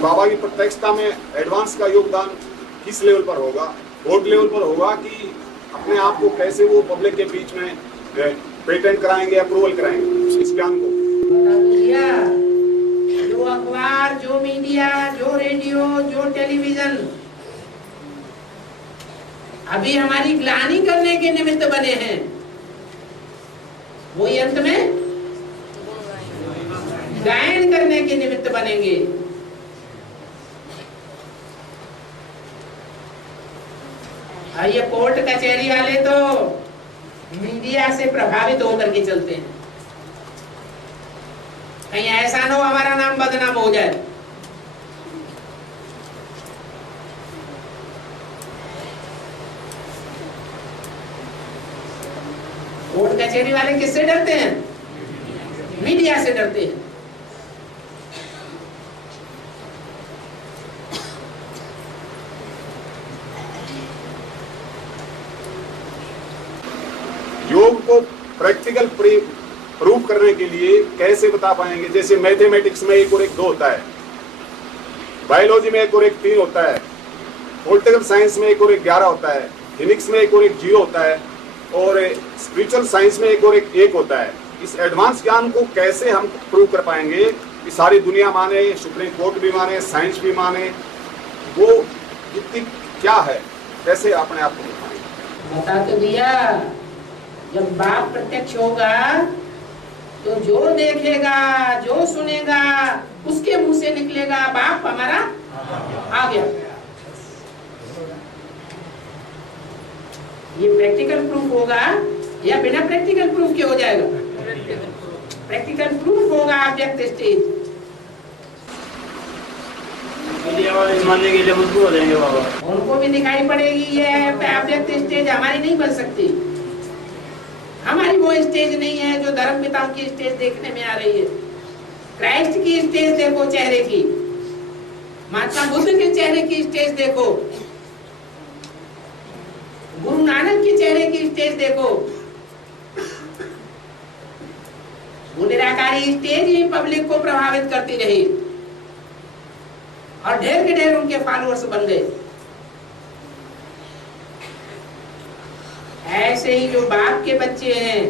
बाबा की प्रत्यक्षता में एडवांस का योगदान किस लेवल पर होगा? बोर्ड लेवल पर होगा कि अपने आप को कैसे वो पब्लिक के बीच में पेटेंट कराएंगे, अप्रूवल कराएंगे इस ज्ञान को? जो अखबार, जो मीडिया, जो रेडियो, जो टेलीविजन अभी हमारी ग्लानि करने के निमित्त बने हैं, वो अंत में गायन करने के निमित्त बनेंगे। ये कोर्ट कचहरी वाले तो मीडिया से प्रभावित होकर के चलते हैं, कहीं ऐसा ना हो हमारा नाम बदनाम हो जाए। कोर्ट कचहरी वाले किससे डरते हैं? मीडिया से डरते हैं। योग को प्रैक्टिकल प्रूव करने के लिए कैसे बता पाएंगे? जैसे मैथमेटिक्स में 1 और 1 2 होता है, बायोलॉजी में 1 और 1 3 होता है, पॉलिटिकल साइंस में 1 और 1 11 होता है, फिजिक्स में 1 और 1 0 होता है, और स्पिरिचुअल साइंस में 1 और 1 1 होता है। इस एडवांस ज्ञान को कैसे हम प्रूव कर पाएंगे कि सारी दुनिया माने, सुप्रीम कोर्ट भी माने, साइंस भी माने? वो युक्ति क्या है? कैसे अपने आप को दिखाएंगे? बता तो दिया, जब बाप प्रत्यक्ष होगा तो जो देखेगा, जो सुनेगा, उसके मुंह से निकलेगा बाप हमारा आ गया। ये प्रैक्टिकल प्रूफ होगा या बिना प्रैक्टिकल प्रूफ के हो जाएगा? प्रैक्टिकल प्रूफ होगा ऑब्जेक्ट स्टेज। मीडिया वाले मानने के लिए मजबूर हो जाएंगे बाबा। उनको भी दिखाई पड़ेगी ये ऑब्जेक्ट स्टेज हमारी नहीं बन सकती। हमारी वो स्टेज नहीं है जो धर्म पिताओं की स्टेज देखने में आ रही है। क्राइस्ट की स्टेज देखो, चेहरे की, महात्मा बुद्ध के चेहरे की स्टेज देखो, गुरु नानक के चेहरे की स्टेज देखो। वो निराकारी स्टेज ही पब्लिक को प्रभावित करती रही और ढेर के ढेर उनके फॉलोअर्स बन गए। ऐसे ही जो बाप के बच्चे हैं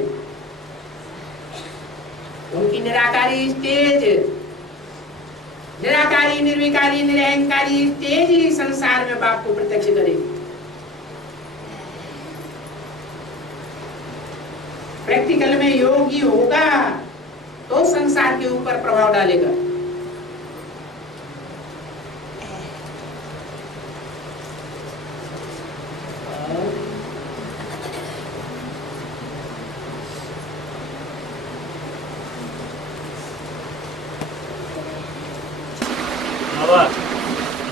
उनकी निराकारी स्टेज, निराकारी, निर्विकारी, निरहंकारी स्टेज ही संसार में बाप को प्रत्यक्ष करेगी। प्रैक्टिकल में योगी होगा तो संसार के ऊपर प्रभाव डालेगा।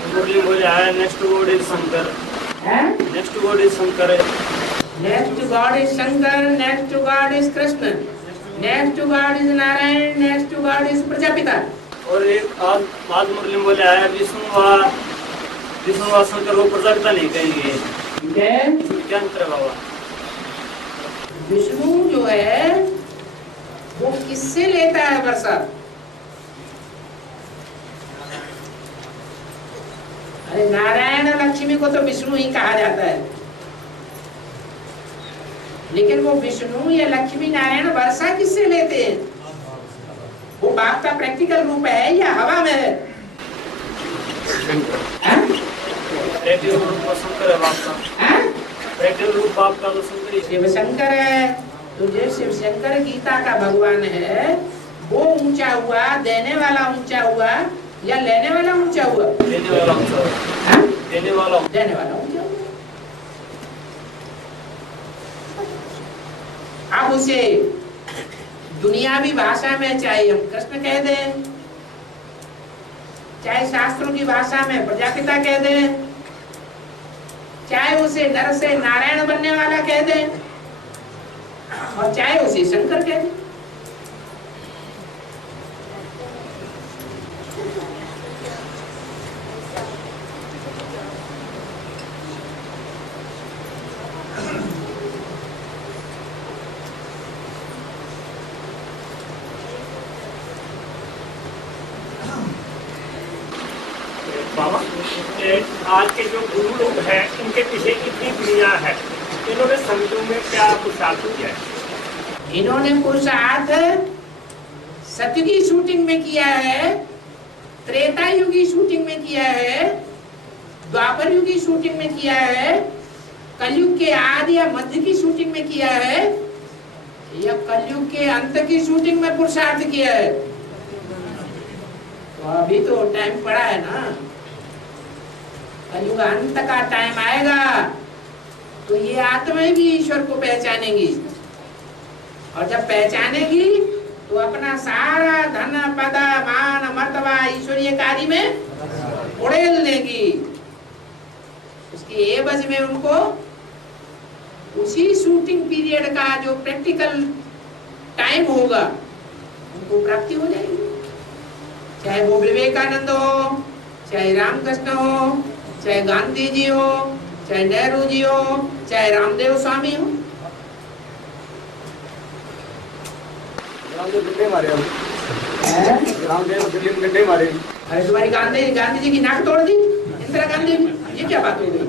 मुरली बोले आया next god is Shankar. Next god is Shankar है। Next god is Shankar, next god is Krishna, next god is Narayan, next god is Prajapita. और एक आज मुरली बोले आया विष्णु व शंकर वो प्रजापिता नहीं कहेंगे। क्या अंतर है बाबा? विष्णु जो है वो किससे लेता है वर्षा? अरे नारायण और लक्ष्मी को तो विष्णु ही कहा जाता है, लेकिन वो विष्णु या लक्ष्मी नारायण वर्षा किससे लेते हैं? वो बाप का प्रैक्टिकल रूप है या हवा में है? प्रैक्टिकल रूप शंकर है बाप का। प्रैक्टिकल रूप बाप का तो शंकर ही। शिव शंकर है तो जो शिव शंकर गीता का भगवान है वो ऊंचा हुआ, देने वाला ऊंचा हुआ या लेने वाला ऊंचा हुआ? देने वाला ऊंचा हुआ। देने वाला ऊंचा हुआ। अब उसे दुनियावी भाषा में चाहे हम कृष्ण कह दें, चाहे शास्त्रों की भाषा में प्रजापिता कह दें, चाहे उसे नर से नारायण बनने वाला कह दें, और चाहे उसे शंकर कह दें। आज के जो गुरु लोग हैं इनके पीछे कितनी दुनिया है, इन्होंने संतों में क्या पुरुषार्थ किया है? इन्होंने पुरुषार्थ सतयुगी शूटिंग में किया है, त्रेता युगी शूटिंग में किया है, द्वापर युगी शूटिंग में किया है, कलयुग के आदि या मध्य की शूटिंग में किया है, या कलयुग के अंत की शूटिंग में पुरुषार्थ किया है। तो अभी तो टाइम पड़ा है ना, कलयुग अंत का टाइम आएगा तो ये आत्माएं भी ईश्वर को पहचानेंगी, और जब पहचानेगी तो अपना सारा धन पद मान मर्तबा ईश्वरीय कार्य में उड़ेल देगी। उसके एवज में उनको उसी शूटिंग पीरियड का जो प्रैक्टिकल टाइम होगा उनको प्राप्ति हो जाएगी। चाहे वो विवेकानंद हो, चाहे रामकृष्ण हो, चाहे गांधी जी हो, चाहे नेहरू जी हो, चाहे रामदेव स्वामी हो। रामदेव गड्ढे मारे हम। रामदेव दिल्ली में गड्ढे मारे। अरे तुम्हारी गांधी जी की नाक तोड़ दी इंदिरा गांधी ने, ये क्या बात हो गई?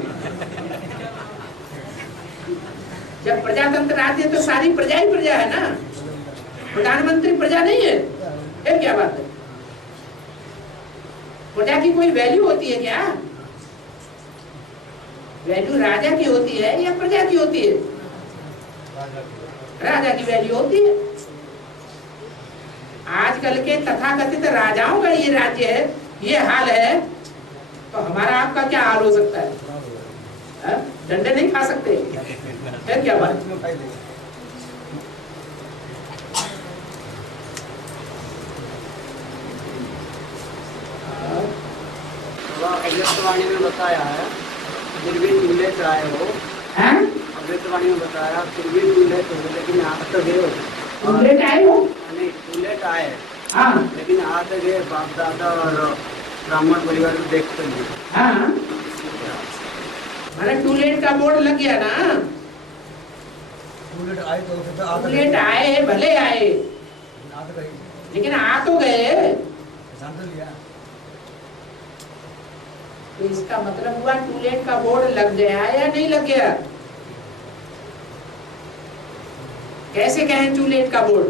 जब प्रजातंत्र राज्य है तो सारी प्रजा ही प्रजा है ना, प्रधानमंत्री प्रजा नहीं है, ये क्या बात है? प्रजा की कोई वैल्यू होती है क्या? वैल्यू राजा की होती है या प्रजा की होती है? राजा की वैल्यू होती है। आजकल के तथाकथित राजाओं का ये राज्य है, ये हाल है, तो हमारा आपका क्या हाल हो सकता है? डंडे नहीं खा सकते, है क्या बात? अमृतवाणी में बताया है फिर भी मिले चाहे हो, अमृतवाणी में बताया फिर भी मिले तो, लेकिन आप तो गए हो, बुलेट आए हो नहीं बुलेट आए, हाँ, लेकिन आते गए बाप दादा और ब्राह्मण परिवार को देखते नहीं। हाँ, मैंने टूलेट का बोर्ड लग गया ना, बुलेट आए तो फिर तो टूलेट आए भले आए, लेकिन आ तो गए। तो इसका मतलब हुआ टूलेट का बोर्ड लग गया या नहीं लग गया? कैसे कहें टूलेट का बोर्ड?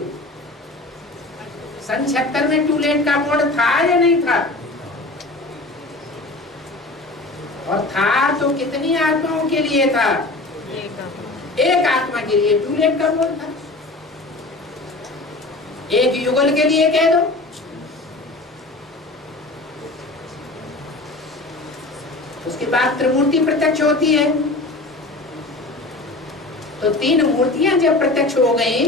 सन 76 में टूलेट का बोर्ड था या नहीं था? और था तो कितनी आत्माओं के लिए था? एक आत्मा के लिए टूलेट का बोर्ड था। एक युगल के लिए कह दो। उसके बाद त्रिमूर्ति प्रत्यक्ष होती है, तो तीन मूर्तियां जब प्रत्यक्ष हो गई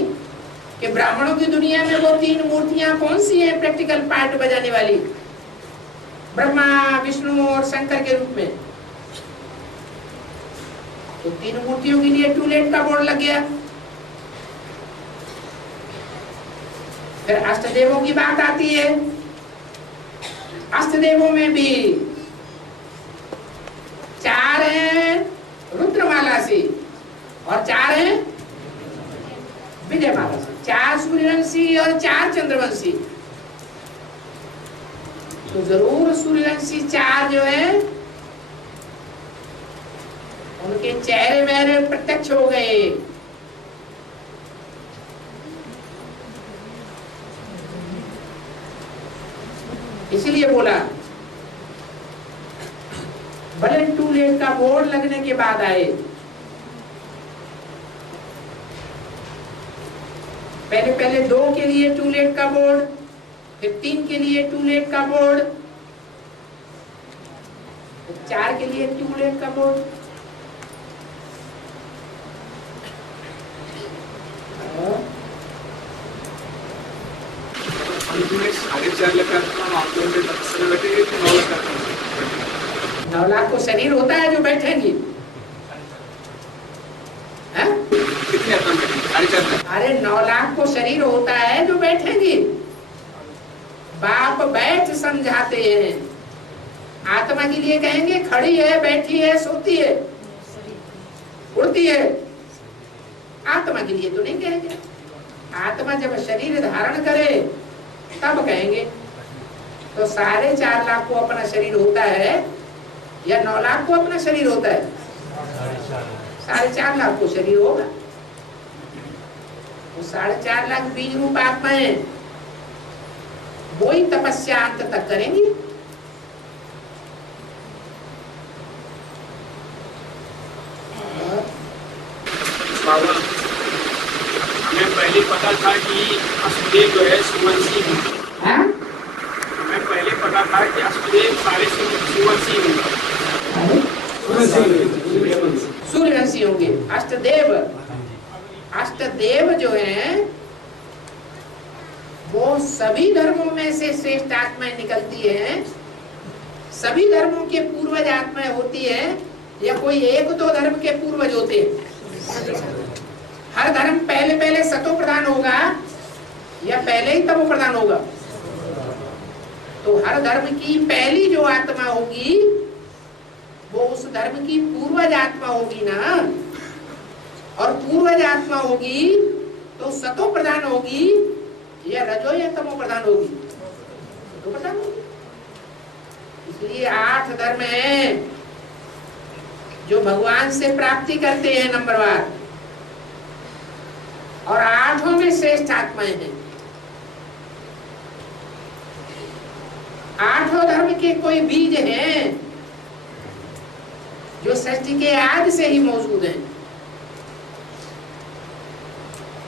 कि ब्राह्मणों की दुनिया में वो तीन मूर्तियां कौन सी हैं प्रैक्टिकल पार्ट बजाने वाली? ब्रह्मा, विष्णु और शंकर के रूप में। तो तीन मूर्तियों के लिए टूलेट का बोर्ड लग गया। फिर अष्टदेवों की बात आती है। अष्टदेवों में भी 4 हैं रुद्रमाला से और 4 हैं विजयमाला से, 4 सूर्यवंशी और 4 चंद्रवंशी। तो जरूर सूर्यवंशी 4 जो है उनके चेहरे मेरे प्रत्यक्ष हो गए। इसलिए बोला भले टूलेट का बोर्ड लगने के बाद आए। पहले 2 के लिए टूलेट का बोर्ड, फिर 3 के लिए टूलेट का बोर्ड, फिर 4 के लिए टूलेट का बोर्ड। साढ़े 4 लाख का 9 लाख को शरीर होता है जो बैठेंगी। कितने अरे 9 लाख को शरीर होता है जो बैठेंगी। बाप बैठ समझाते हैं, आत्मा के लिए कहेंगे खड़ी है, बैठी है, सोती है, उड़ती है। आत्मा के लिए तो नहीं कहेंगे। आत्मा जब शरीर धारण करे तब कहेंगे। तो 4.5 लाख को अपना शरीर होता है या 9 लाख को अपना शरीर होता है? 4.5 लाख को शरीर होगा। तो 4.5 लाख बीज रूप आत्माएं वो ही तपस्या अंत तक करेंगी। बाबा, हमें पहले पता था कि अष्टदेव जो है सुवंशी है। हमें पहले पता था कि अष्टदेव सारे सुवंशी होंगे, सूर्यवंशी होंगे। अष्टदेव, अष्टदेव जो है वो सभी धर्मों में से श्रेष्ठ आत्माएं निकलती हैं। सभी धर्मों के पूर्वज आत्माएं होती है, या कोई 1-2 धर्म के पूर्वज होते हैं? हर धर्म पहले पहले सतो प्रधान होगा या पहले ही तमो प्रधान होगा? तो हर धर्म की पहली जो आत्मा होगी वो उस धर्म की पूर्वज आत्मा होगी ना। और पूर्वज आत्मा होगी तो सतो प्रधान होगी या रजो या तमो प्रधान होगी? सतो प्रधान होगी। इसलिए 8 धर्म हैं जो भगवान से प्राप्ति करते हैं नंबरवार, और 8 में श्रेष्ठ आत्माएं हैं। 8 धर्म के कोई बीज हैं जो सृष्टि के आदि से ही मौजूद हैं,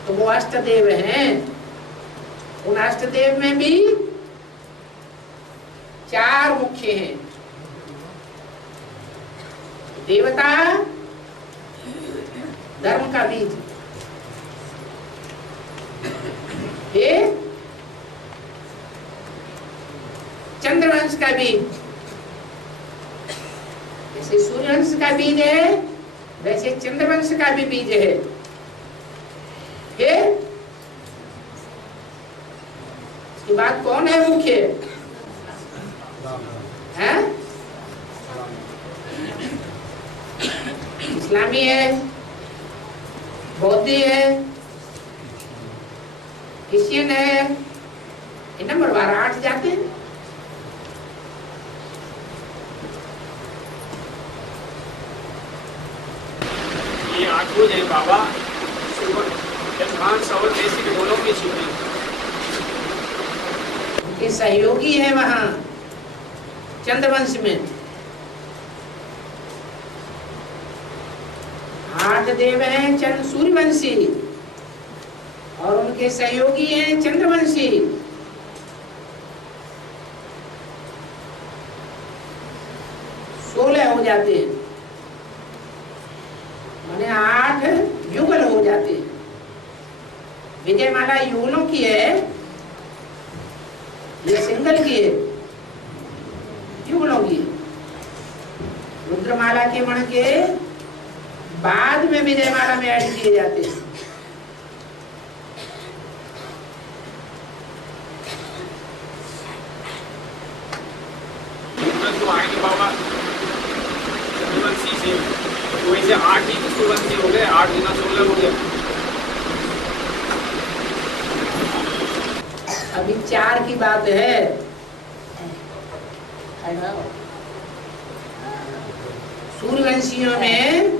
तो वो अष्टदेव हैं। उन अष्टदेव में भी 4 मुख्य हैं। देवता धर्म का बीज, चंद्रवंश का बीज, जैसे सूर्यवंश का बीज है वैसे चंद्रवंश का भी बीज है। इसके बाद कौन है मुख्य? है इस्लामी है, बौद्धी है, क्रिश्चियन है। ये नंबरवार 8 जाते हैं। ये 8 हो जाए बाबा, सवर जैसे के बोलो में छिपे उनके सहयोगी है वहां चंद्रवंश में। 8 देव हैं सूर्यवंशी और उनके सहयोगी हैं चंद्रवंशी। 16 हो जाते हैं, माने 8 युगल हो जाते हैं। विजयमाला युगलों की है, ये सिंगल की है, युगलों की। रुद्रमाला के मण के बाद में विजयमाला में ऐड किए जाते हैं। तो आएंगे बाबा चंद्रवंशी से, तो वैसे 8 ही सूर्यवंशी हो गए, 8 गुना 16 हो गया। अभी 4 की बात है। सूर्यवंशियों में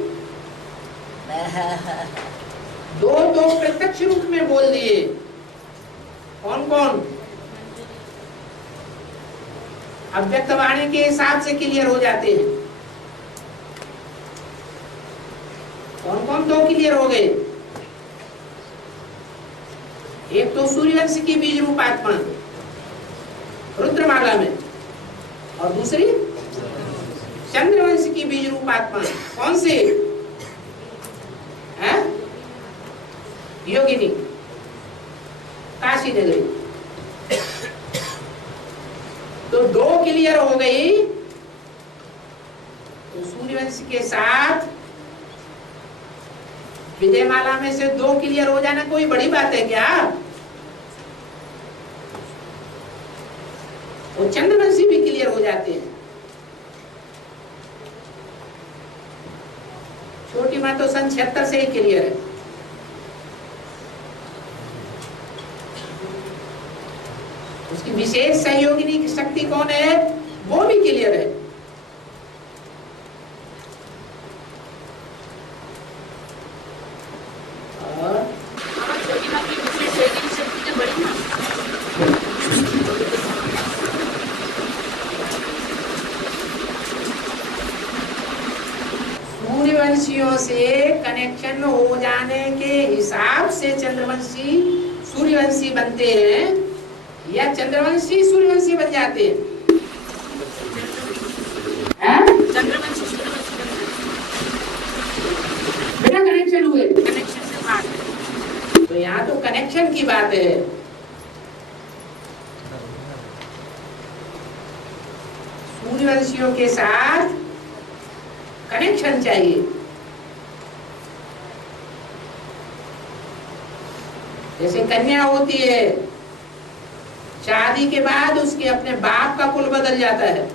2 प्रत्यक्ष रूप में बोल दिए। कौन कौन? अव्यक्त वाणी के हिसाब से क्लियर हो जाते हैं। कौन कौन 2 क्लियर हो गए? एक तो सूर्यवंश की बीज रूप आत्मा रुद्रमाला में, और दूसरी चंद्रवंश की बीज रूप आत्मा। कौन सी है? योगिनी, काशी नगरी। तो 2 क्लियर हो गई। तो सूर्यवंश के साथ विजयमाला में से 2 क्लियर हो जाना कोई बड़ी बात है क्या? और चंद्रवंशी भी क्लियर हो जाते हैं। छोटी माँ तो सन 76 से ही क्लियर है। उसकी विशेष सहयोगिनी की शक्ति कौन है? वो भी क्लियर है। सूर्यवंशियों से कनेक्शन हो जाने के हिसाब से चंद्रवंशी सूर्यवंशी बनते हैं या चंद्रवंशी सूर्यवंशी बन जाते हैं? चंद्रवंशी सूर्यवंशी बिना कनेक्शन हुए? कनेक्शन से बात। तो यहाँ तो कनेक्शन की बात है। सूर्यवंशियों के साथ कनेक्शन चाहिए। जैसे कन्या होती है, शादी के बाद उसके अपने बाप का कुल बदल जाता है।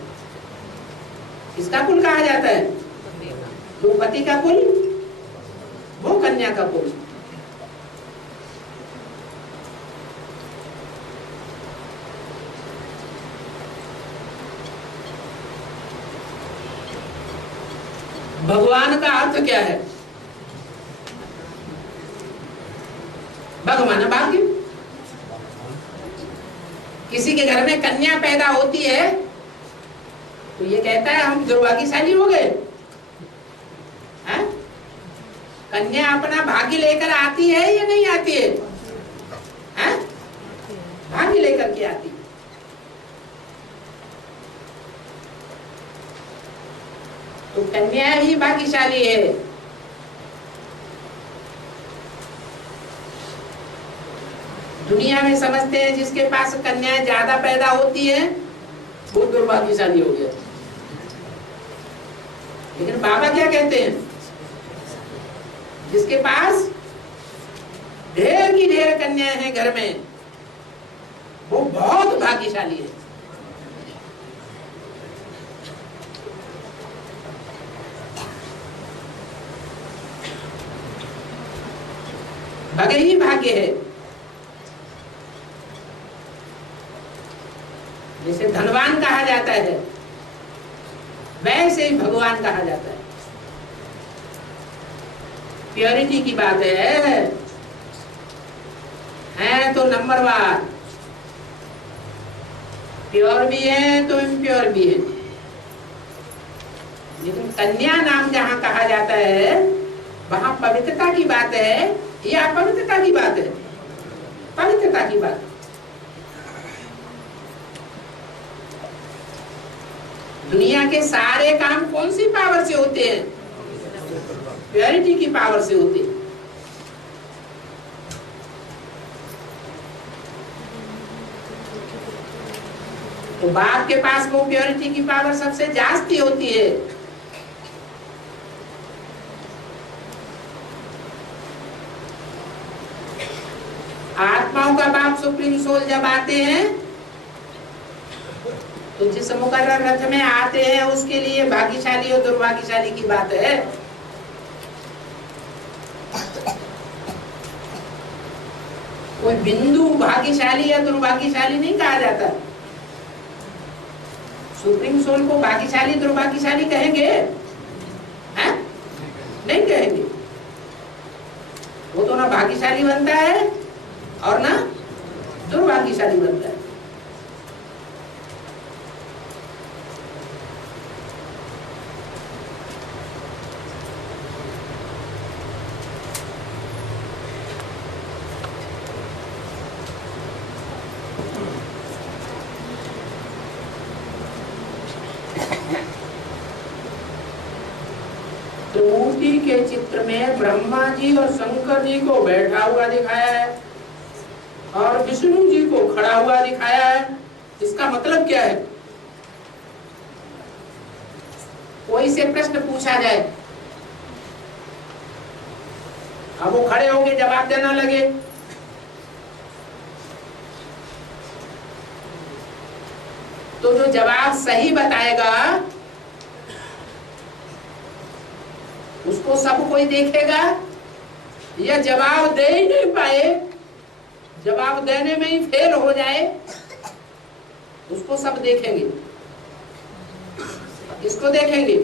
किसका कुल कहा जाता है? जो पति का कुल, वो कन्या का कुल। भगवान का अर्थ क्या है? भगवान भाग्य। किसी के घर में कन्या पैदा होती है तो ये कहता है हम दुर्भाग्यशाली हो गए। हैं? कन्या अपना भाग्य लेकर आती है या नहीं आती है? हैं? भाग्य लेकर के आती है। तो कन्या ही भाग्यशाली है। दुनिया में समझते हैं जिसके पास कन्याएं ज्यादा पैदा होती है वो दुर्भाग्यशाली हो गया। लेकिन बाबा क्या कहते हैं? जिसके पास ढेर की ढेर कन्याएं हैं घर में वो बहुत भाग्यशाली है। भाग्य ही भाग्य है। जिसे धनवान कहा जाता है वैसे ही भगवान कहा जाता है। प्योरिटी की बात है तो नंबरवार, प्योर भी है तो इम्प्योर भी है। लेकिन कन्या नाम जहां कहा जाता है वहां पवित्रता की बात है या अपवित्रता की बात है? पवित्रता की बात। दुनिया के सारे काम कौन सी पावर से होते हैं? प्योरिटी की पावर से होते हैं। तो बाप के पास वो प्योरिटी की पावर सबसे जास्ती होती है। आत्माओं का बाप सुप्रीम सोल जब आते हैं तो जिस मुकर्रर रथ में आते हैं उसके लिए भाग्यशाली और दुर्भाग्यशाली की बात है। कोई बिंदु भाग्यशाली या दुर्भाग्यशाली नहीं कहा जाता। सुप्रीम सोल को भाग्यशाली दुर्भाग्यशाली कहेंगे? हैं? नहीं कहेंगे। वो तो ना भाग्यशाली बनता है और ना दुर्भाग्यशाली बनता है। त्रिमूर्ति के चित्र में ब्रह्मा जी और शंकर जी को बैठा हुआ दिखाया है और विष्णु जी को खड़ा हुआ दिखाया है। इसका मतलब क्या है? कोई से प्रश्न पूछा जाए, अब वो खड़े होंगे जवाब देना लगे, तो जो जवाब सही बताएगा उसको सब कोई देखेगा या जवाब दे ही नहीं पाए, जवाब देने में ही फेल हो जाए उसको सब देखेंगे। किसको देखेंगे?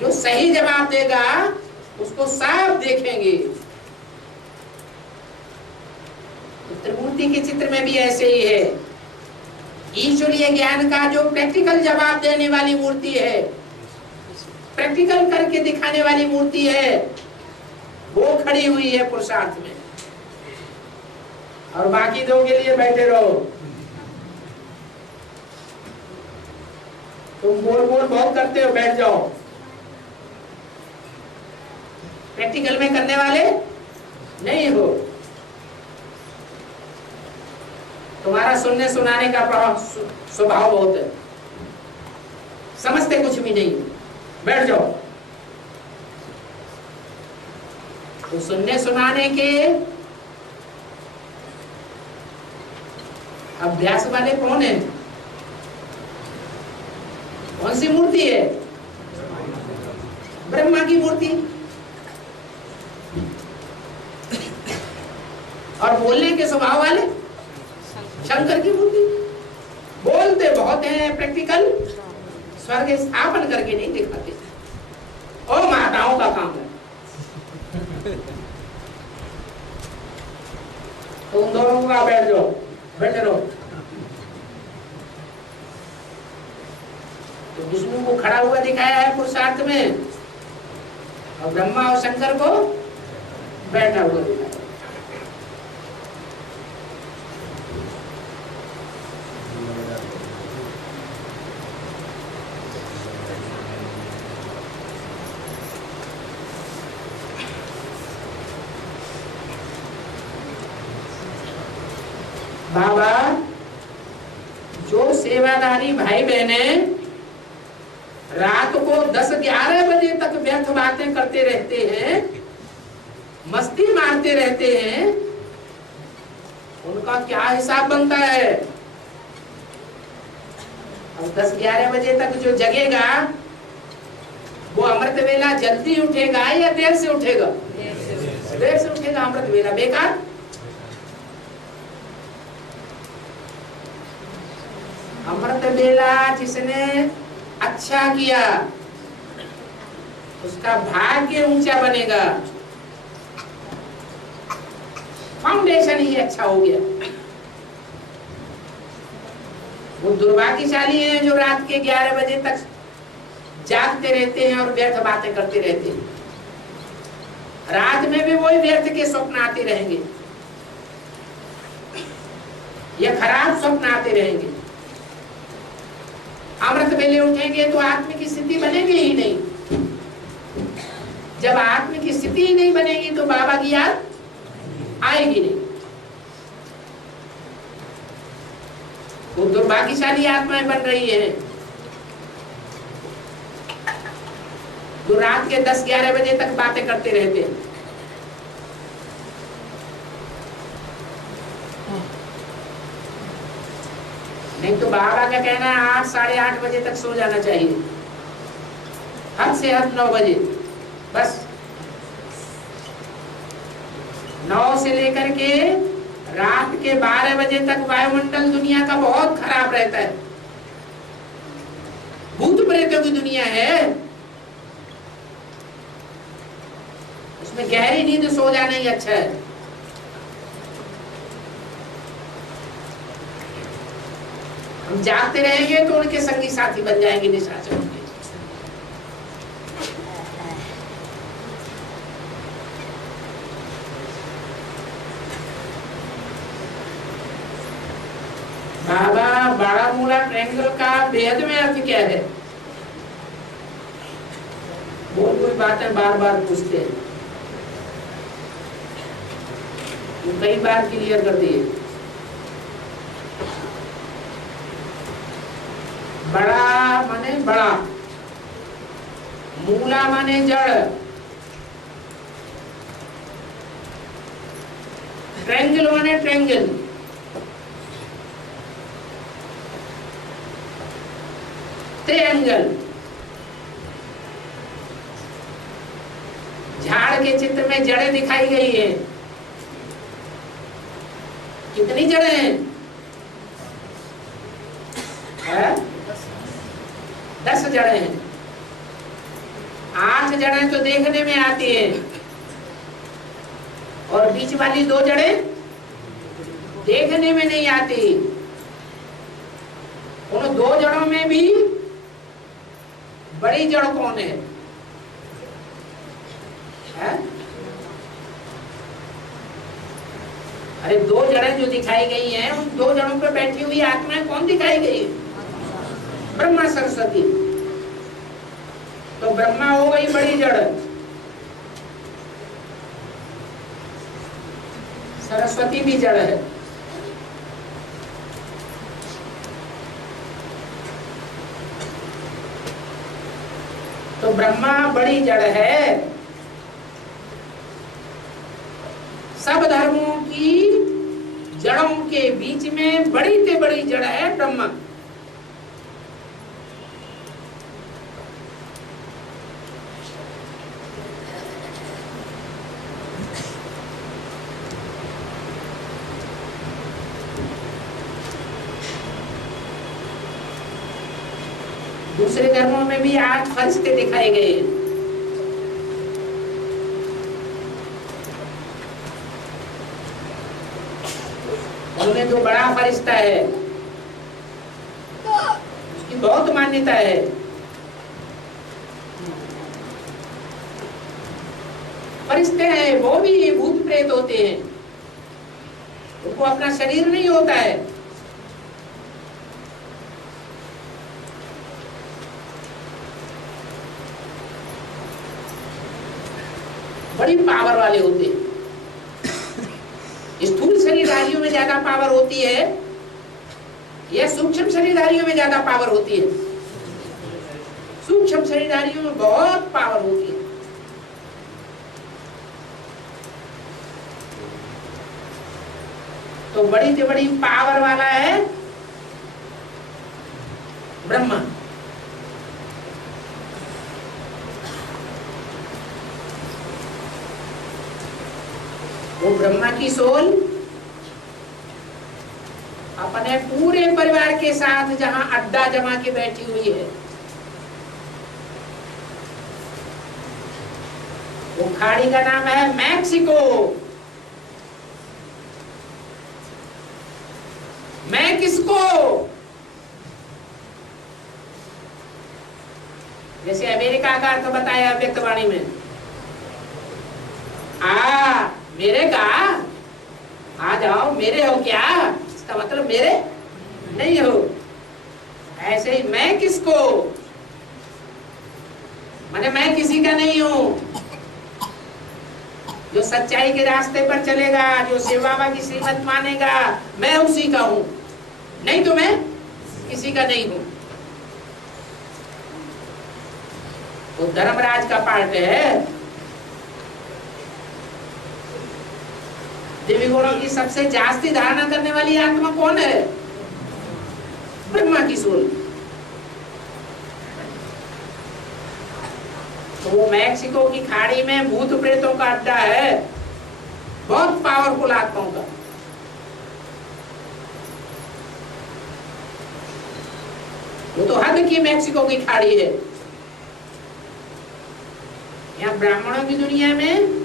जो सही जवाब देगा उसको सब देखेंगे। त्रिमूर्ति के चित्र में भी ऐसे ही है। ईश्वरीय ज्ञान का जो प्रैक्टिकल जवाब देने वाली मूर्ति है प्रैक्टिकल करके दिखाने वाली मूर्ति है, वो खड़ी हुई है पुरुषार्थ में, और बाकी दो के लिए बैठे रहो। तुम बोल बोल बहुत करते हो, बैठ जाओ। प्रैक्टिकल में करने वाले नहीं हो। तुम्हारा सुनने सुनाने का स्वभाव बहुत है, समझते कुछ भी नहीं, बैठ जाओ। तो सुनने सुनाने के अभ्यास वाले कौन है? कौन सी मूर्ति है? ब्रह्मा की मूर्ति। और बोलने के स्वभाव वाले शंकर की मूर्ति। बोलते बहुत हैं, प्रैक्टिकल स्वर्ग स्थापन करके नहीं दिखाते। ओ माताओं का काम है। तो उन दोनों का बैठ जाओ, बैठे रहो। तो विष्णु को खड़ा हुआ दिखाया है पुरुषार्थ में, और ब्रह्मा और शंकर को बैठा हुआ दिखाया। बाबा, जो सेवादारी भाई बहने रात को 10-11 बजे तक व्यर्थ बातें करते रहते हैं, मस्ती मारते रहते हैं, उनका क्या हिसाब बनता है? अब 10-11 बजे तक जो जगेगा वो अमृत वेला जल्दी उठेगा या देर से उठेगा? देर से उठेगा। अमृत वेला बेकार। अमृत वेला जिसने अच्छा किया उसका भाग्य ऊंचा बनेगा, फाउंडेशन ही अच्छा हो गया। वो दुर्भाग्यशाली हैं जो रात के 11 बजे तक जागते रहते हैं और व्यर्थ बातें करते रहते हैं। रात में भी वही व्यर्थ के स्वप्न आते रहेंगे या खराब स्वप्न आते रहेंगे। अमृत वेले उठेंगे तो आत्म की स्थिति बनेगी ही नहीं। जब आत्म की स्थिति ही नहीं बनेगी तो बाबा की याद आएगी नहीं। वो दुर्भाग्यशाली आत्माएं बन रही है तो रात के 10-11 बजे तक बातें करते रहते हैं। नहीं तो बाबा का कहना है 8-8:30 बजे तक सो जाना चाहिए, हद से हद 9 बजे बस। 9 से लेकर के रात के 12 बजे तक वायुमंडल दुनिया का बहुत खराब रहता है। भूत प्रेतों की दुनिया है, उसमें गहरी नींद सो जाना ही अच्छा है। हम जागते रहेंगे तो उनके संगी साथी बन जाएंगे निशाचर के। बाबा बारामूला ट्रायंगल का बेहद में अर्थ क्या है? बहुत कोई बातें बार बार पूछते हैं, वो कई बार क्लियर कर दिए। बड़ा माने बड़ा, मूला माने जड़, ट्रायंगल माने ट्रायंगल। ट्रायंगल झाड़ के चित्र में जड़ें दिखाई गई है। कितनी जड़ें हैं? 10 जड़ें हैं। 8 जड़ें तो देखने में आती हैं और बीच वाली 2 जड़ें देखने में नहीं आती। उन 2 जड़ों में भी बड़ी जड़ कौन है? है? अरे दो जड़ें जो दिखाई गई हैं, उन दो जड़ों पे बैठी हुई आत्माएं कौन दिखाई गई? ब्रह्मा सरस्वती। तो ब्रह्मा हो गई बड़ी जड़, सरस्वती भी जड़ है। तो ब्रह्मा बड़ी जड़ है। सब धर्मों की जड़ों के बीच में बड़ी से बड़ी जड़ है ब्रह्मा। दूसरे धर्मों में भी 8 फरिश्ते दिखाए गए हैं। उनमें जो बड़ा फरिश्ता है उसकी बहुत मान्यता है। फरिश्ते हैं वो भी भूत प्रेत होते हैं, उनको अपना शरीर नहीं होता है। बड़ी पावर वाले होते हैं। स्थूल शरीरधारियों में ज्यादा पावर होती है या सूक्ष्म शरीरधारियों में ज्यादा पावर होती है? सूक्ष्म शरीरधारियों में बहुत पावर होती है। तो बड़ी से बड़ी पावर वाला है ब्रह्मा। वो ब्रह्मा की सोल अपने पूरे परिवार के साथ जहां अड्डा जमा के बैठी हुई है, वो खाड़ी का नाम है मैक्सिको। मैं किसको, जैसे अमेरिका का अर्थ बताया व्यक्तवाणी में, मेरे का आ जाओ, मेरे हो क्या, इसका मतलब मेरे नहीं हो। ऐसे ही मैं किसको, माने मैं किसी का नहीं हूं। जो सच्चाई के रास्ते पर चलेगा, जो शिव बाबा की श्रीमत मानेगा, मैं उसी का हूं, नहीं तो मैं किसी का नहीं हूं। वो धर्मराज का पार्ट है। देवी गुणों की सबसे जास्ती धारणा करने वाली आत्मा कौन है? ब्रह्मा की सोल। तो वो मैक्सिको की खाड़ी में भूत प्रेतों का अड्डा है, बहुत पावरफुल आत्माओं का। वो तो हद की मैक्सिको की खाड़ी है। यहाँ ब्राह्मणों की दुनिया में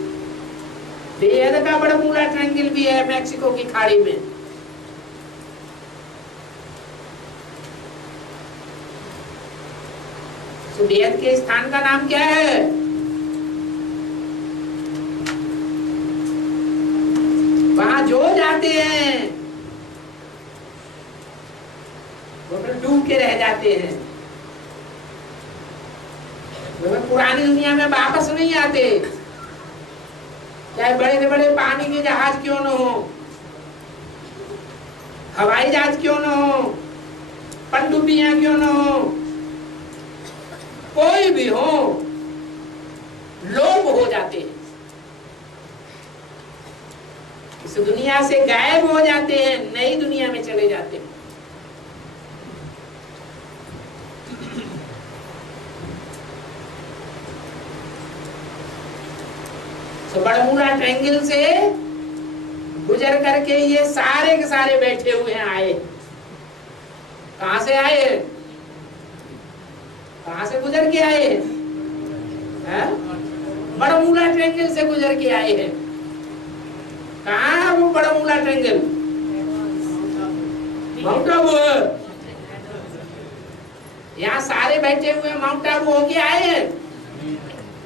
बेहद का बड़मूला ट्रायंगल भी है मैक्सिको की खाड़ी में। बेहद के स्थान का नाम क्या है? वहां जो जाते हैं वो फिर डूब के रह जाते हैं, वो पुरानी दुनिया में वापस नहीं आते। चाहे बड़े से बड़े पानी के जहाज क्यों न हो, हवाई जहाज क्यों न हो, पनडुब्बियां क्यों न हो, कोई भी हो, लोप हो जाते हैं, इस दुनिया से गायब हो जाते हैं, नई दुनिया में चले जाते हैं। तो बड़मूला ट्रायंगल से गुजर करके ये सारे के सारे बैठे हुए हैं। आए कहां से आए? कहां से गुजर के आए हैं? बड़मूला ट्रायंगल से गुजर के आए हैं। कहाँ है वो बड़मूला ट्रायंगल? माउंट आबू। यहाँ सारे बैठे हुए माउंट आबू होके आए हैं?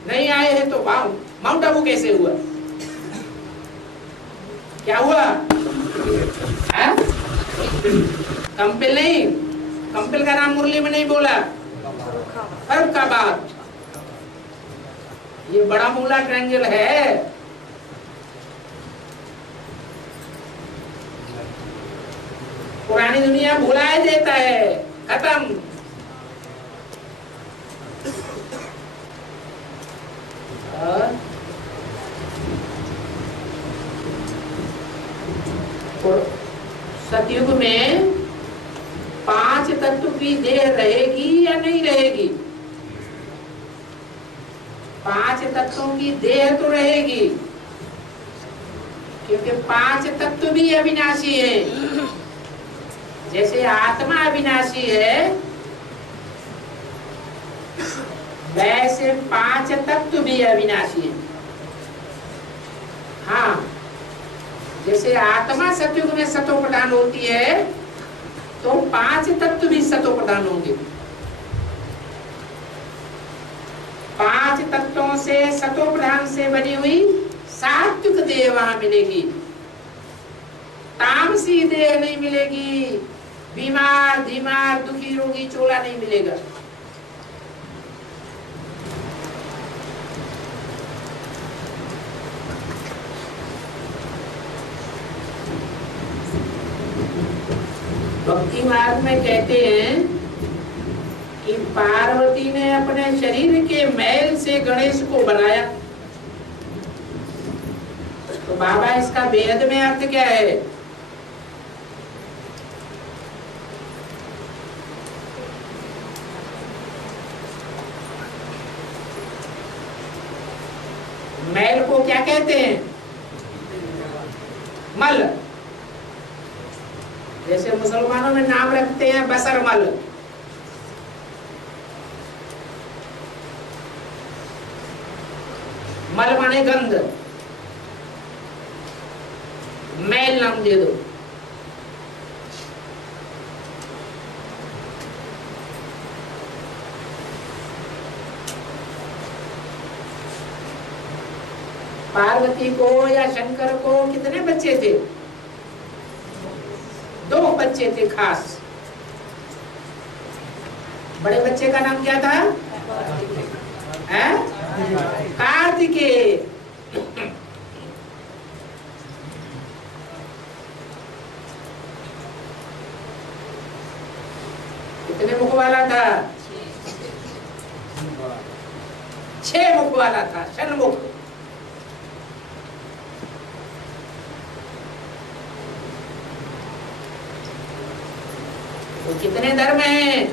नहीं आए हैं तो वाह, माउंट आबू कैसे हुआ? क्या हुआ? कंपिल नहीं, कंपिल का नाम मुरली में नहीं बोला, फर्रुखाबाद। ये बड़ा मूला ट्रायंगल है। पुरानी दुनिया भुला देता है, खत्म। सतयुग में 5 तत्व की देह रहेगी या नहीं रहेगी? 5 तत्वों की देह तो रहेगी, क्योंकि 5 तत्व भी अविनाशी है। जैसे आत्मा अविनाशी है, वैसे 5 तत्व भी अविनाशी है। हाँ, जैसे आत्मा सतयुग में सतो प्रधान होती है, तो 5 तत्व भी सतो प्रधान होंगे। 5 तत्वों से सतो प्रधान से बनी हुई सात्विक देह वहां मिलेगी, तामसी देह नहीं मिलेगी। बीमार, धीमार, दुखी, रोगी, चोला नहीं मिलेगा। भक्ति मार्ग में कहते हैं कि पार्वती ने अपने शरीर के मैल से गणेश को बनाया। तो बाबा, इसका वेद में अर्थ क्या है? मैल को क्या कहते हैं? मल। जैसे मुसलमानों में नाम रखते हैं बसरमल, मल माने गंध, मैल नाम दे दो। पार्वती को या शंकर को कितने बच्चे थे? 2 बच्चे थे खास। बड़े बच्चे का नाम क्या था? कार्तिकेय। कितने मुख वाला था? 6 मुख वाला था, षण्मुख। तो कितने धर्म हैं?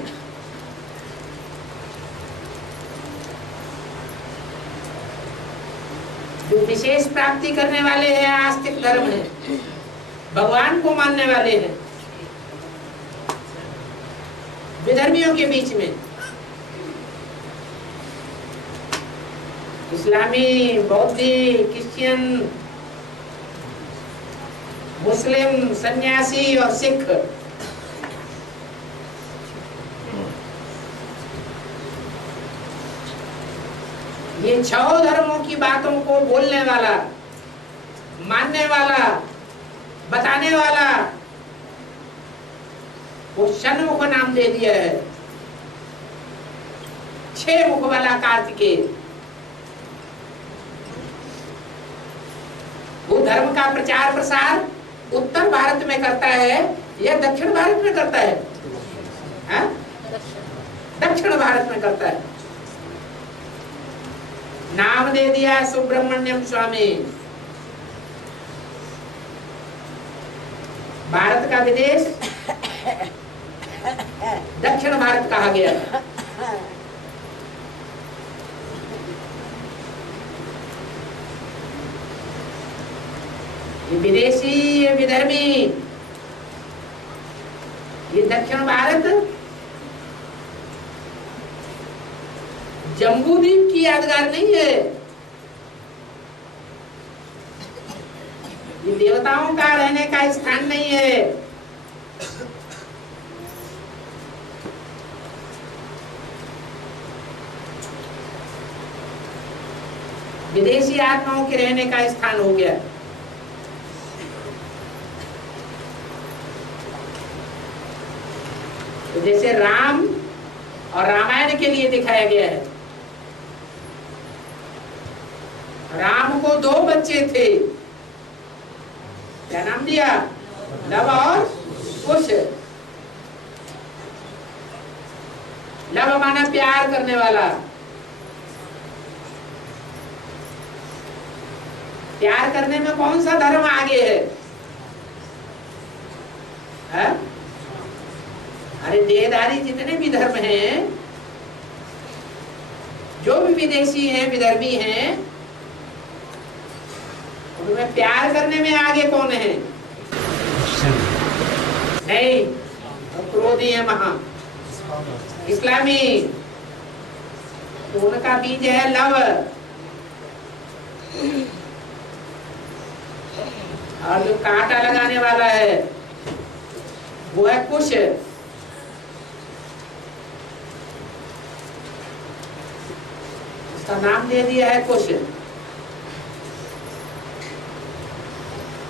जो विशेष प्राप्ति करने वाले हैं आस्तिक धर्म है, भगवान को मानने वाले हैं। विधर्मियों के बीच में इस्लामी, बौद्धी, क्रिश्चियन, मुस्लिम, सन्यासी और सिख, ये 6 धर्मों की बातों को बोलने वाला, मानने वाला, बताने वाला, वो षण्मुख नाम दे दिया है। 6 मुख वाला कार्तिकेय। वो धर्म का प्रचार प्रसार उत्तर भारत में करता है या दक्षिण भारत में करता है? दक्षिण भारत में करता है। नाम दे दिया सुब्रमण्यम स्वामी। भारत का विदेश दक्षिण भारत कहा गया। ये विदेशी, ये विधर्मी, ये दक्षिण भारत जम्बूद्वीप की यादगार नहीं है। ये देवताओं का रहने का स्थान नहीं है। विदेशी आत्माओं के रहने का स्थान हो गया। तो जैसे राम और रामायण के लिए दिखाया गया है, राम को 2 बच्चे थे, क्या नाम दिया? लव और कुश। लव माना प्यार करने वाला, प्यार करने में कौन सा धर्म आगे है? अरे देहधारी जितने भी धर्म हैं, जो भी विदेशी हैं, विधर्मी हैं, उनमें प्यार करने में आगे कौन है? नहीं, क्रोधी है महा इस्लामी, तो उनका बीज है लव, और जो कांटा लगाने वाला है वो है कुश। उसका नाम दे दिया है कुश।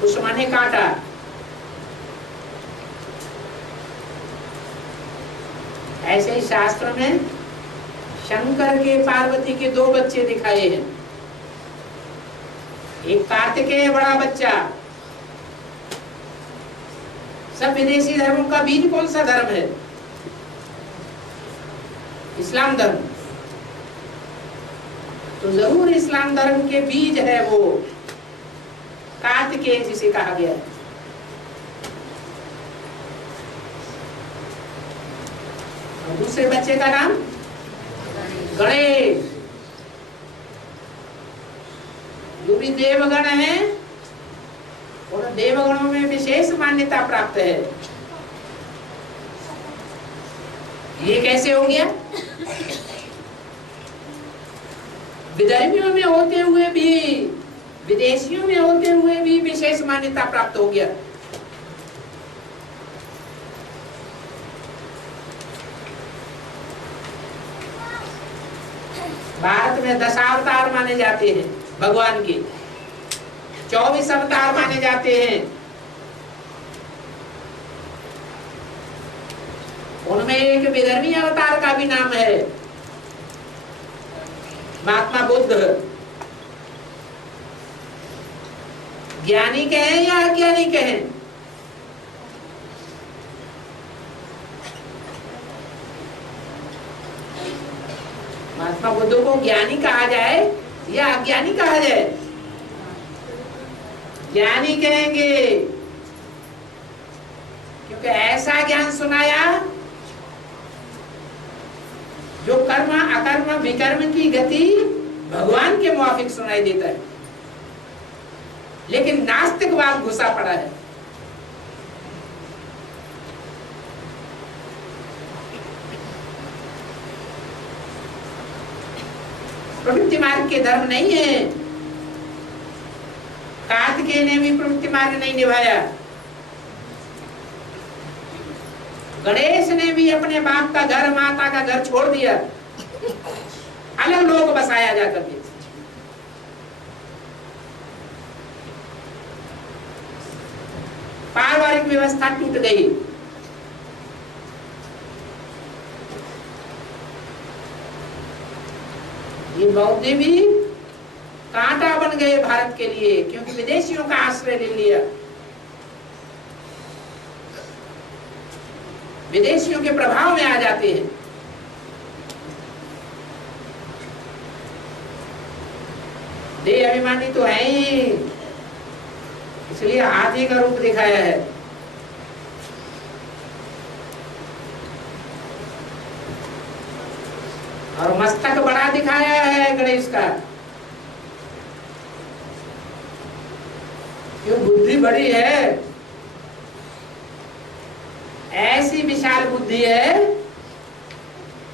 कुश माने कांटा। ऐसे ही शास्त्र में शंकर के पार्वती के 2 बच्चे दिखाए हैं। एक कार्तिकेय बड़ा बच्चा। सब विदेशी धर्मों का बीज कौन सा धर्म है? इस्लाम धर्म। तो जरूर इस्लाम धर्म के बीज है वो कार्तिकेय जिसे कहा गया है। और दूसरे बच्चे का नाम गणेश। जो भी देवगण है, और देवगणों में विशेष मान्यता प्राप्त है। ये कैसे हो गया? विधर्मियों में होते हुए भी, विदेशियों में होते हुए भी विशेष मान्यता प्राप्त हो गया। भारत में 10 अवतार माने जाते हैं भगवान के, 24 अवतार माने जाते हैं। उनमें एक विधर्मी अवतार का भी नाम है महात्मा बुद्ध। ज्ञानी कहें या अज्ञानी कहें, महात्मा बुद्ध को ज्ञानी कहा जाए या अज्ञानी कहा जाए? ज्ञानी कहेंगे, क्योंकि ऐसा ज्ञान सुनाया जो कर्म अकर्म विकर्म की गति भगवान के मुआफिक सुनाई देता है। लेकिन नास्तिकवाद घुसा पड़ा है। प्रवृत्ति मार्ग के धर्म नहीं है। कार्तिकेय ने भी प्रवृत्ति मार्ग नहीं निभाया। गणेश ने भी अपने बाप का घर, माता का घर छोड़ दिया, अलग लोग बसाया जाकर के। पारिवारिक व्यवस्था टूट गई। ये बौद्ध भी कांटा बन गए भारत के लिए, क्योंकि विदेशियों का आश्रय ले लिया। विदेशियों के प्रभाव में आ जाते हैं। देह अभिमानी तो है ही, इसलिए हाथी का रूप दिखाया है। और मस्तक बड़ा दिखाया है गणेश का, क्यों? बुद्धि बड़ी है। ऐसी विशाल बुद्धि है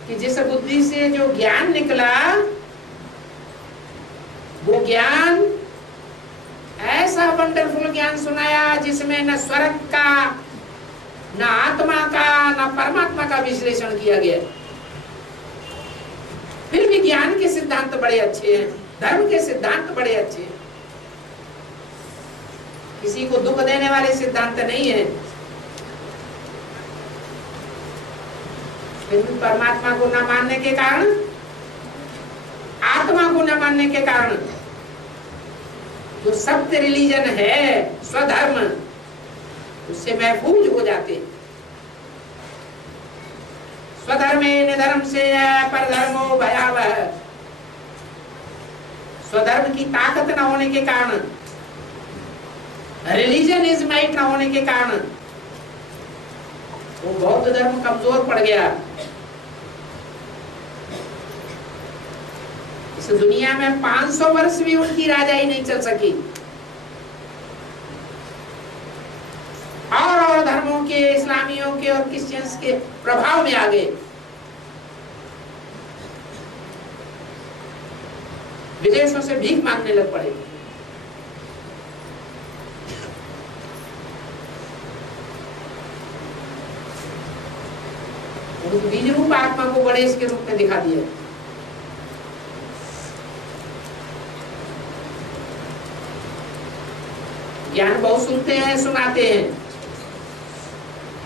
कि जिस बुद्धि से जो ज्ञान निकला, वो ज्ञान ऐसा वंडरफुल ज्ञान सुनाया जिसमें न स्वर्ग का, न आत्मा का, न परमात्मा का विश्लेषण किया गया। फिर भी ज्ञान के सिद्धांत बड़े अच्छे हैं, धर्म के सिद्धांत बड़े अच्छे हैं, किसी को दुख देने वाले सिद्धांत नहीं है। लेकिन परमात्मा को न मानने के कारण, आत्मा को न मानने के कारण जो सत्य रिलीजन है, स्वधर्म, उससे महफूज हो जाते। स्वधर्मे निधर्म से परधर्मो भयावह। स्वधर्म की ताकत न होने के कारण, रिलीजन इज माइट न होने के कारण वो बौद्ध धर्म कमजोर पड़ गया। इस दुनिया में 500 वर्ष भी उनकी राजाई नहीं चल सकी। और धर्मों के, इस्लामियों के और क्रिश्चियंस के प्रभाव में आ गए। विदेशों से भीख मांगने लग पड़े। उस बीज रूप आत्मा को गणेश के रूप में दिखा दिया। ज्ञान बहुत सुनते हैं, सुनाते हैं,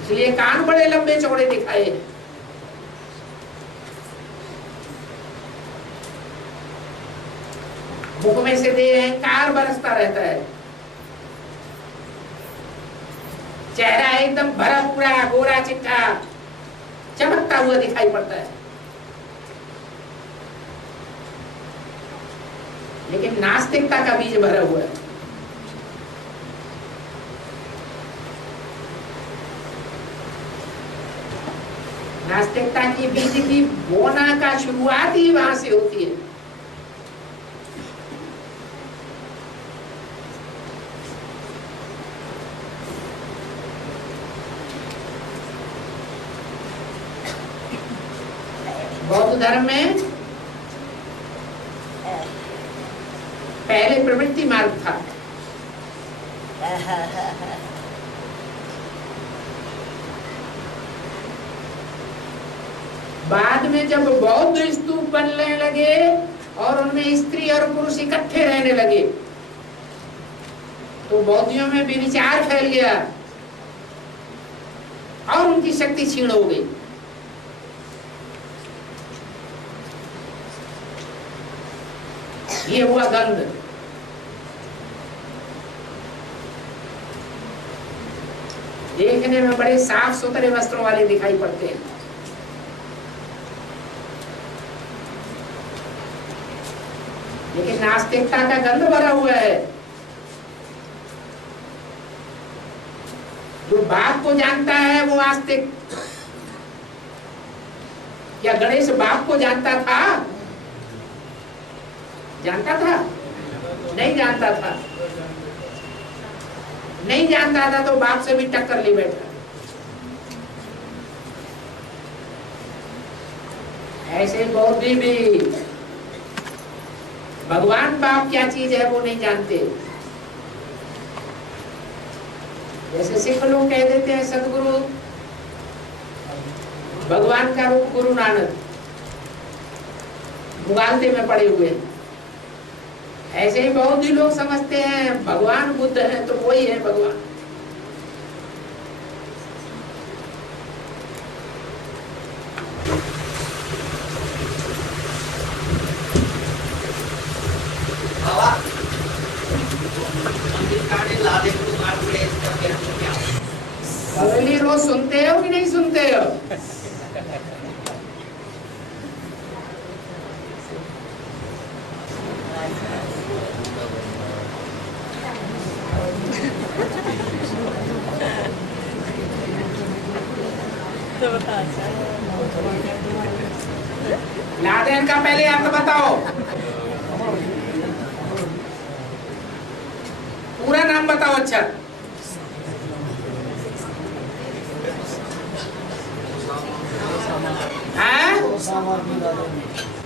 इसलिए कान बड़े लंबे चौड़े दिखाए हैं। मुख में से दे अहंकार बरसता रहता है। चेहरा एकदम भरा पूरा गोरा चिट्ठा चमकता हुआ दिखाई पड़ता है, लेकिन नास्तिकता का बीज भरा हुआ है। नास्तिकता की बीज की बोना का शुरुआत ही वहां से होती है। बौद्ध धर्म में पहले प्रवृत्ति मार्ग था, बाद में जब बौद्ध स्तूप बनने लगे और उनमें स्त्री और पुरुष इकट्ठे रहने लगे तो बौद्धियों में विचार फैल गया और उनकी शक्ति क्षीण हो गई। ये हुआ गंध। देखने में बड़े साफ सुथरे वस्त्रों वाले दिखाई पड़ते हैं, लेकिन नास्तिकता का गंध भरा हुआ है। जो बाप को जानता है वो आस्तिक। क्या गणेश बाप को जानता था? जानता था? नहीं जानता था। नहीं जानता था तो बाप से भी टक्कर ले बैठा। ऐसे बौद्धि भी भगवान बाप क्या चीज है वो नहीं जानते। जैसे सिख लोग कह देते हैं सदगुरु भगवान का रूप गुरु नानक, मुगालते में पड़े हुए हैं। ऐसे ही बहुत ही लोग समझते हैं भगवान बुद्ध है तो वही है भगवान। मुरली रोज सुनते हो कि नहीं सुनते हो? लादेन का पहले अर्थ बताओ, पूरा नाम बताओ। अच्छा,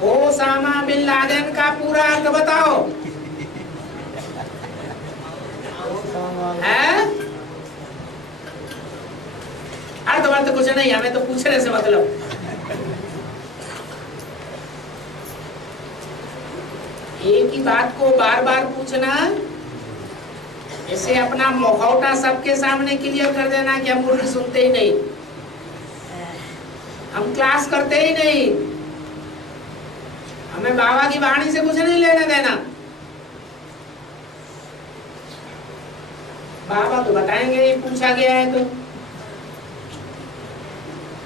ओसामा बिन लादेन का पूरा अर्थ बताओ। अर्थ कुछ नहीं, हमें तो पूछने से मतलब। एक ही ही बात को बार बार पूछना, इसे अपना मुखौटा सबके सामने क्लियर कर देना कि हम मुरली सुनते ही नहीं, हम क्लास करते ही नहीं, हमें बाबा की वाणी से कुछ नहीं लेना देना। बाबा तो बताएंगे ही, पूछा गया है तो।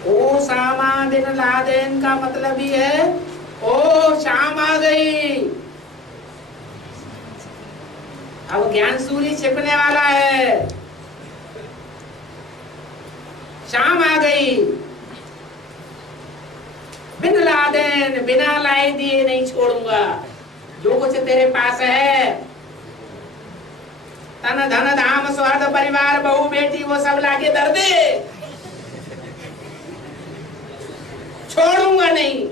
ओ शामा बिन लादेन का मतलब ही है ओ शाम आ गई। अब ज्ञान सूर्य छिपने वाला है, शाम आ गई। बिन लादेन, बिना लाए दिए नहीं छोड़ूंगा। जो कुछ तेरे पास है, तन धन धाम स्वार्थ परिवार बहू बेटी, वो सब लाके दर दे, छोड़ूंगा नहीं।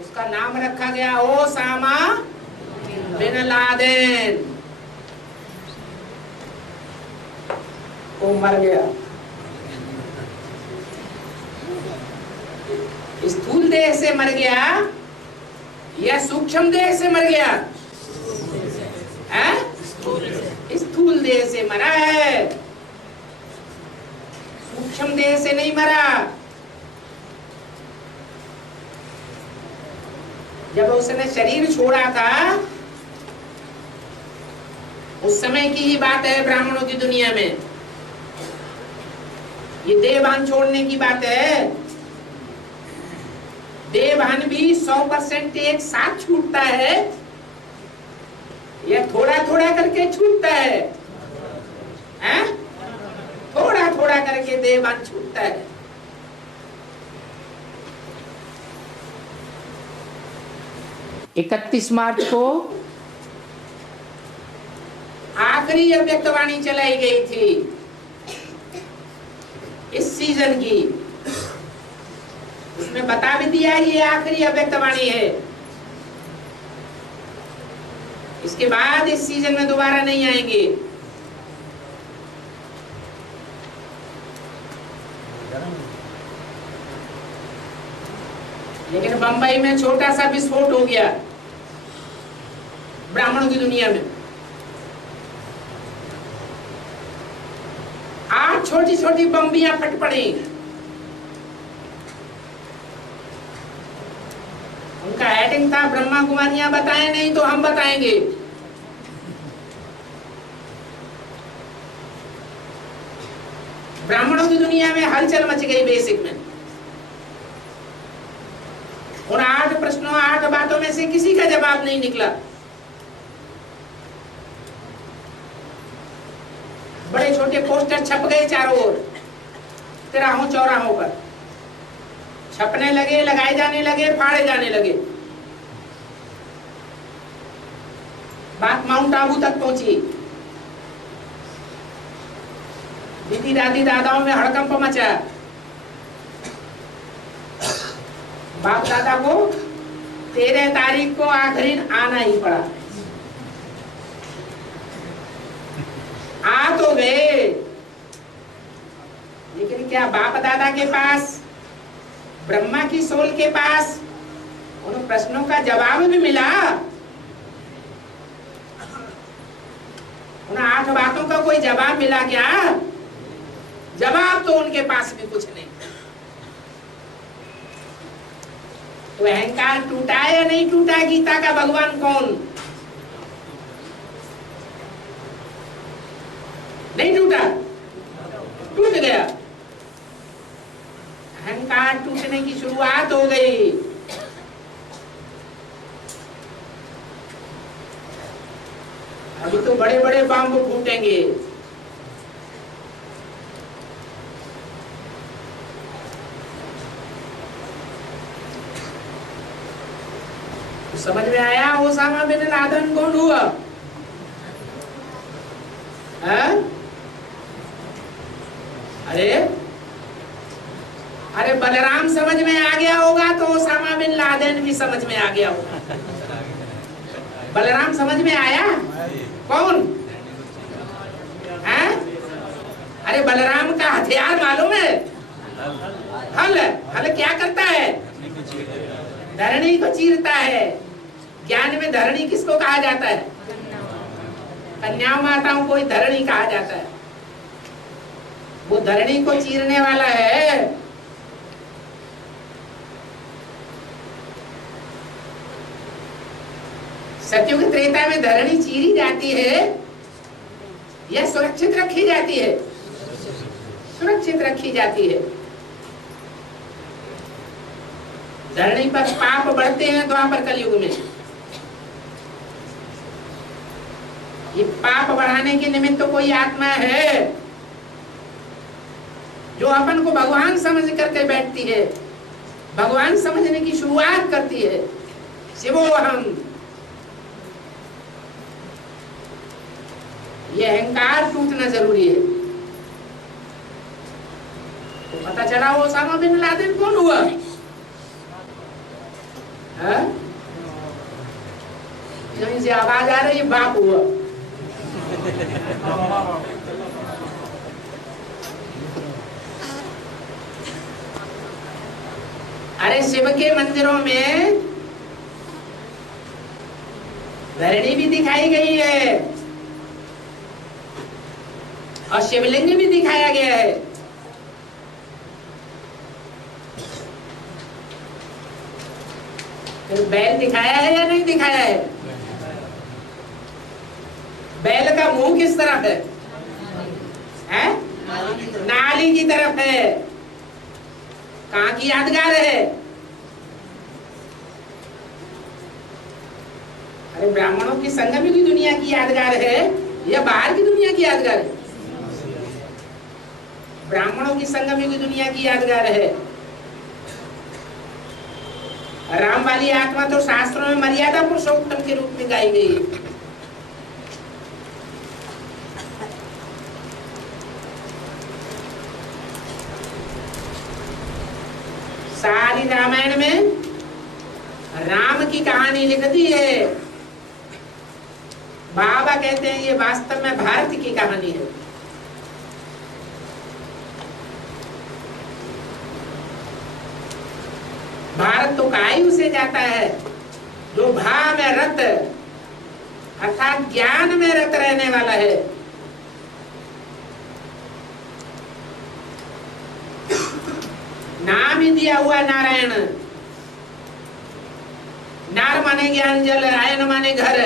उसका नाम रखा गया ओ सामा बिन लादेन। वो मर गया। स्थूल देह से मर गया या सूक्ष्म देह से मर गया? स्थूल देह से मरा है, सूक्ष्म देह से नहीं मरा। जब उसने शरीर छोड़ा था उस समय की ही बात है ब्राह्मणों की दुनिया में। ये देहभान छोड़ने की बात है। देहभान भी 100% एक साथ छूटता है या थोड़ा थोड़ा करके छूटता है? थोड़ा थोड़ा करके देहभान छूटता है। इकतीस मार्च को आखिरी अव्यक्तवाणी चलाई गई थी इस सीजन की। उसमें बता भी दिया ये आखिरी अव्यक्तवाणी है, इसके बाद इस सीजन में दोबारा नहीं आएंगे। लेकिन बंबई में छोटा सा विस्फोट हो गया ब्राह्मणों की दुनिया में। 8 छोटी छोटी बम्बियां फट पड़ी। उनका हेडिंग था ब्रह्मा कुमारियां बताएं नहीं तो हम बताएंगे। ब्राह्मणों की दुनिया में हलचल मच गई बेसिक में। उन 8 प्रश्नों 8 बातों में से किसी का जवाब नहीं निकला। बड़े छोटे पोस्टर छप गए चारों ओर, तिराहों चौराहों पर छपने लगे, लगाए जाने लगे, फाड़े जाने लगे। बात माउंट आबू तक पहुंची। दीदी दादी दादाओं में हड़कंप मचा। बाप दादा को 13 तारीख को आखिरी आना ही पड़ा। आ तो गए, लेकिन क्या बाप दादा के पास, ब्रह्मा की सोल के पास उन प्रश्नों का जवाब भी मिला? उन 8 बातों का कोई जवाब मिला क्या? जवाब तो उनके पास भी कुछ नहीं। तो अहंकार टूटा या नहीं टूटा? गीता का भगवान कौन? नहीं टूटा, टूट गया। अहंकार टूटने की शुरुआत हो गई। अभी तो बड़े बड़े बम फूटेंगे। तो समझ में आया ओसामा बिन लादेन कौन हुआ? अरे बलराम समझ में आ गया होगा तो ओसामा बिन लादेन भी समझ में आ गया होगा। बलराम समझ में आया? कौन है? अरे बलराम का हथियार मालूम है? हल। हल क्या करता है? धरणी को चीरता है। ज्ञान में धरणी किसको कहा जाता है? कन्या माताओं को ही धरणी कहा जाता है। वो धरणी को चीरने वाला है। सतयुग त्रेता में धरणी चीरी जाती है या सुरक्षित रखी जाती है? सुरक्षित रखी जाती है। धरणी पर पाप बढ़ते हैं द्वापर कलयुग में। ये पाप बढ़ाने के निमित्त तो कोई आत्मा है जो अपन को भगवान समझ करके बैठती है, भगवान समझने की शुरुआत करती है। शिवोहम, ये अहंकार टूटना जरूरी है। तो पता चला वो ओसामा बिन लादेन कौन हुआ? कहीं से आवाज आ रही है, बाप हुआ। अरे शिव के मंदिरों में धरणी भी दिखाई गई है और शिवलिंग भी दिखाया गया है। फिर बैल दिखाया है या नहीं दिखाया है? बैल का मुंह किस तरफ है? हैं? नाली की तरफ है। कहाँ की यादगार है? अरे ब्राह्मणों की संगम की दुनिया की यादगार है या बाहर की दुनिया की यादगार है? ब्राह्मणों की संगम की दुनिया की यादगार है। राम वाली आत्मा तो शास्त्रों में मर्यादा पुरुषोत्तम के रूप में गाई गई है। सारी रामायण में राम की कहानी लिख दी है। बाबा कहते हैं ये वास्तव में भारत की कहानी है। भारत तो कायु से जाता है जो भा में रत अर्थात ज्ञान में रत रहने वाला है। नाम ही दिया हुआ नारायण। नार माने ज्ञान जल, आयन माने घर,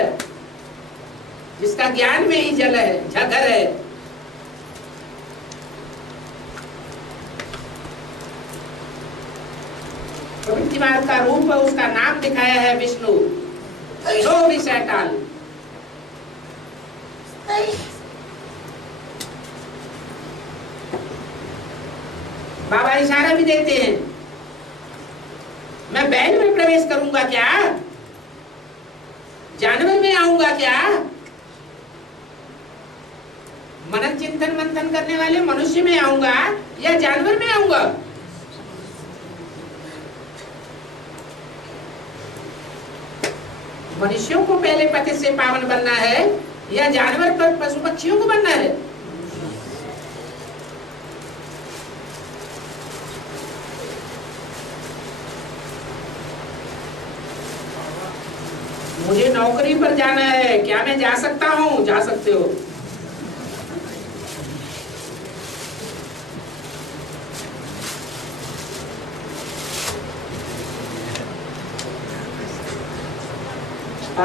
जिसका ज्ञान में ही जल है, घर है। प्रवृत्ति मार्ग का रूप उसका नाम दिखाया है विष्णु, जो विषय टाल। बाबा इशारा भी देते हैं, मैं बैल में प्रवेश करूंगा क्या? जानवर में आऊंगा क्या? मनन चिंतन मंथन करने वाले मनुष्य में आऊंगा या जानवर में आऊंगा? मनुष्यों को पहले पति से पावन बनना है या जानवर पर पशु पक्षियों को बनना है? मुझे नौकरी पर जाना है, क्या मैं जा सकता हूँ? जा सकते हो।